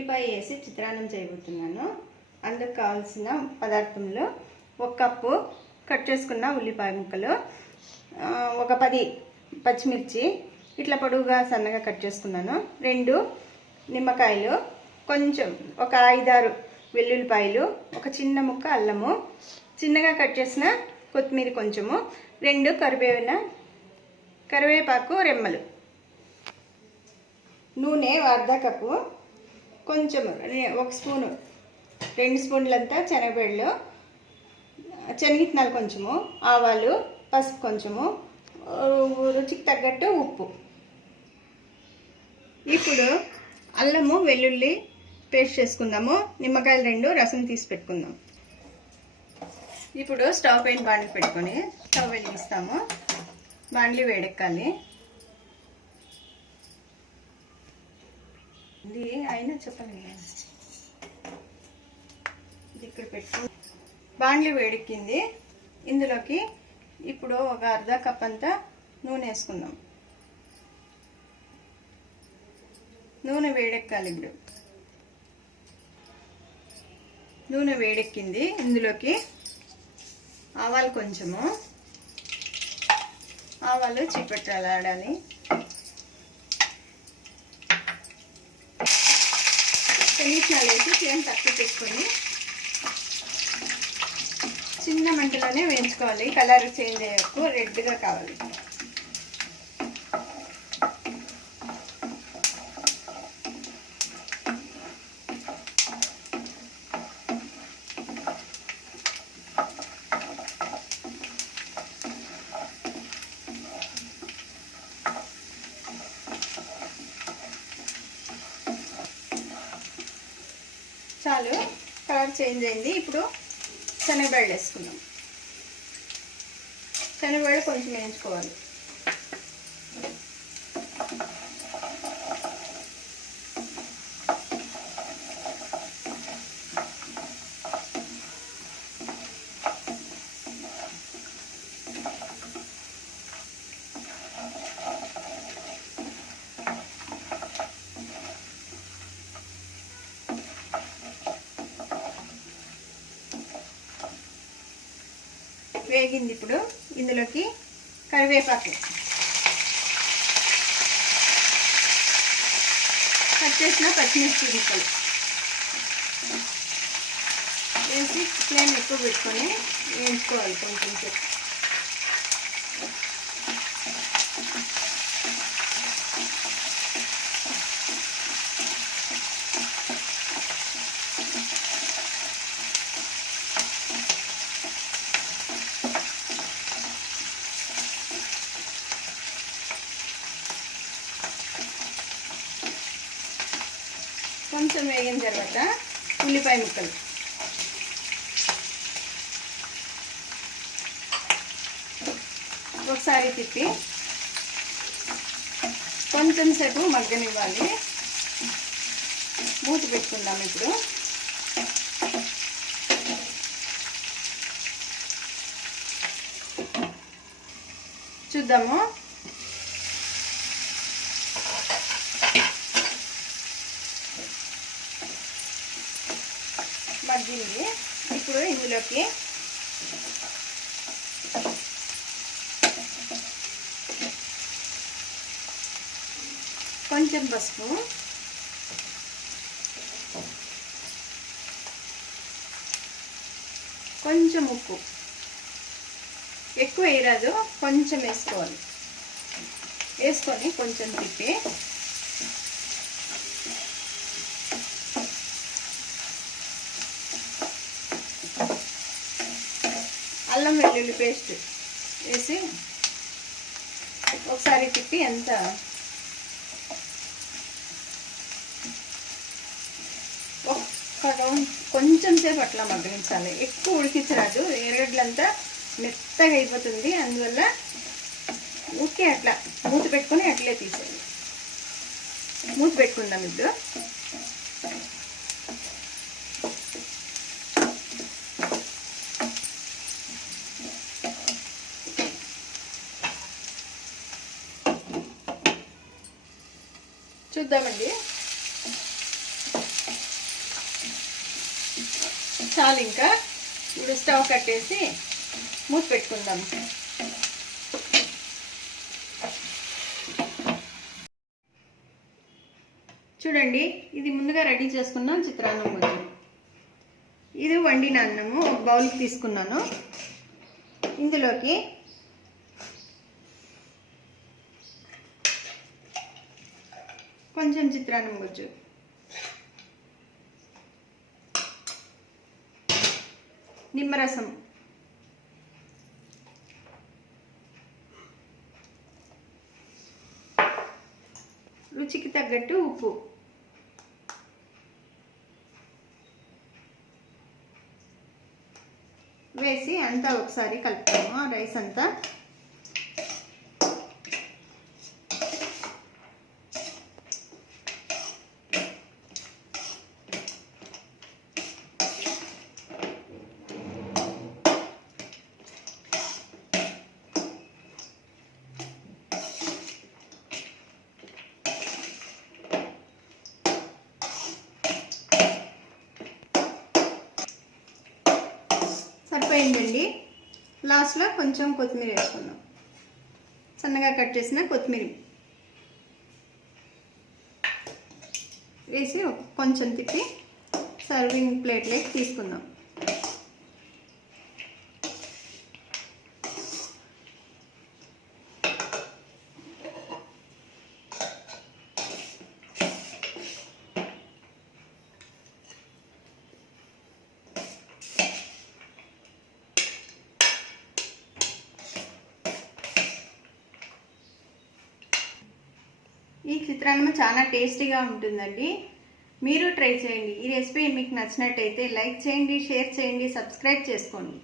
ఉల్లిపాయ వేసి చిత్రాన్నం చేయబోతున్నాను. అందుకు కావాల్సిన పదార్థంలో 1 కప్పు కట్ చేసుకున్న ఉల్లిపాయ ముక్కలు, ఒక 10 పచ్చిమిర్చి ఇట్లా పొడుగుగా సన్నగా కట్ చేసుకున్నాను, 2 నిమ్మకాయలు, కొంచెం ఒక 5-6 వెల్లుల్లిపాయలు, ఒక చిన్న ముక్క అల్లము, చిన్నగా కట్ చేసిన కొత్తిమీర కొంచెము, 2 కరివేపాకు రెమ్మలు, నూనె 1/2 కప్పు, కొంచెం 1 స్పూను 2 స్పూన్లంతా శనగబెళ్ళు, శనగిత్తనాలు కొంచెము, ఆవాలు, పసుపు కొంచెము, రుచికి తగ్గట్టు ఉప్పు. ఇప్పుడు అల్లము వెల్లుల్లి పేస్ట్ చేసుకుందాము. నిమ్మకాయలు 2 రసం తీసి పెట్టుకుందాం. ఇప్పుడు స్టవ్ పైన బాండ్లీ పెట్టుకొని స్టవ్ వెలిగిస్తాము. బాండ్లీ వేడెక్కాలి. ఇది అయినా చెప్పండి, ఇది ఇక్కడ పెట్టు. బాండ్లీ వేడెక్కింది. ఇందులోకి ఇప్పుడు ఒక 1/2 కప్ అంతా నూనె వేసుకుందాం. నూనె వేడెక్కాలి. ఇప్పుడు నూనె వేడెక్కింది. ఇందులోకి ఆవాలు కొంచెము, ఆవాలు చిటపటలాడాలి. శనగిత్తనాలు వేసి ఫ్లేమ్ తక్కువ చేసుకొని చిన్న మంటలోనే వేయించుకోవాలి. కలర్ చేంజ్ అయ్యకు రెడ్గా కావాలి. చాలు, కలర్ చేంజ్ అయింది. ఇప్పుడు శనగబెళ్ళు వేసుకుందాం. శనగబెళ్ళు కొంచెం వేయించుకోవాలి. వేగింది. ఇప్పుడు ఇందులోకి కరివేపాకు, కట్ చేసిన పచ్చిమిర్చి ముక్కలు వేసి ఫ్లేమ్ ఎక్కువ పెట్టుకొని వేయించుకోవాలి. కొంచెం సేపు కొంచెం వేగిన తర్వాత ఉల్లిపాయ ముక్కలు, ఒకసారి తిప్పి కొంచెం సేపు మగ్గనివ్వాలి. మూత పెట్టుకుందాం. ఇప్పుడు చూద్దాము. మగ్గింది. ఇప్పుడు ఇందులోకి కొంచెం పసుపు, కొంచెం ఉప్పు, ఎక్కువ వేయరాదు, కొంచెం వేసుకోవాలి. వేసుకొని కొంచెం తిప్పి అల్లం వెల్లుల్లి పేస్ట్ వేసి ఒకసారి తిప్పి ఎంత ఒక్క రౌండ్ కొంచెం సేపు అట్లా మగ్గనించాలి. ఎక్కువ ఉడికించరాదు, ఎర్రగడ్డలంతా మెత్తగా అయిపోతుంది. అందువల్ల ఊరికే అట్లా మూత పెట్టుకొని అట్లే తీసేయాలి. మూత పెట్టుకుందాం. ఇప్పుడు చూద్దామండి. చాలు. ఇంకా ఇప్పుడు స్టవ్ కట్టేసి మూత పెట్టుకుందాం. చూడండి, ఇది ముందుగా రెడీ చేసుకున్నాం చిత్రాన్నం గుజ్జు. ఇది వండిన అన్నము ఒక బౌల్కి తీసుకున్నాను. ఇందులోకి కొంచెం చిత్రాన్నం గుజ్జు, నిమ్మరసం, రుచికి తగ్గట్టు ఉప్పు, వేసి అంతా ఒకసారి కలుపుతాము. ఆ రైస్ అంతా సరిపోయిందండి. లాస్ట్లో కొంచెం కొత్తిమీర వేసుకుందాం. సన్నగా కట్ చేసిన కొత్తిమీర వేసి కొంచెం తిప్పి సర్వింగ్ ప్లేట్లోకి తీసుకుందాం. ఈ చిత్రాన్నం చాలా టేస్టీగా ఉంటుందండి. మీరు ట్రై చేయండి. ఈ రెసిపీ మీకు నచ్చినట్టయితే లైక్ చేయండి, షేర్ చేయండి, సబ్స్క్రైబ్ చేసుకోండి.